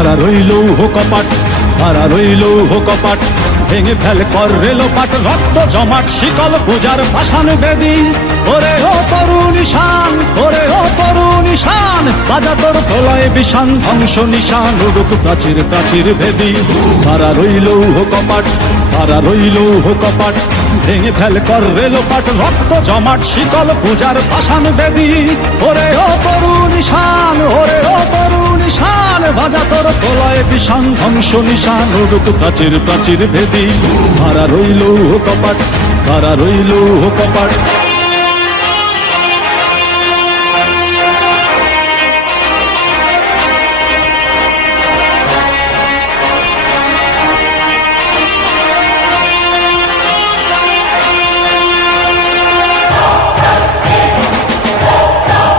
কারা রইল হো কপাট, কারা রইল হো কপাট, ভেঙে ফেল কর রেলোপাট, রক্ত জমাট শিকল পূজার পাষাণ বেদী। ওরে ও তরুণ ঈশান, ওরে ও তরুণ ঈশান, বাজা তোর প্রলয় বিষান, ধ্বংস নিশান উড়ুক প্রাচীর প্রাচীর ভেদী। কারা রইল হো কপাট, কারা রইল হো কপাট, ভেঙে ফেল কর রেলোপাট, রক্ত জমাট শিকল পূজার পাষাণ বেদী। ওরে ও তরুণ ঈশান, ওরে ও তরুণ ঈশান, বাজা তোর প্রলয় বিষান, ধ্বংস নিশান উড়ুক প্রাচীর প্রাচীর ভেদী। কারা রইল হো কপাট, কারা রইল হো কপাট।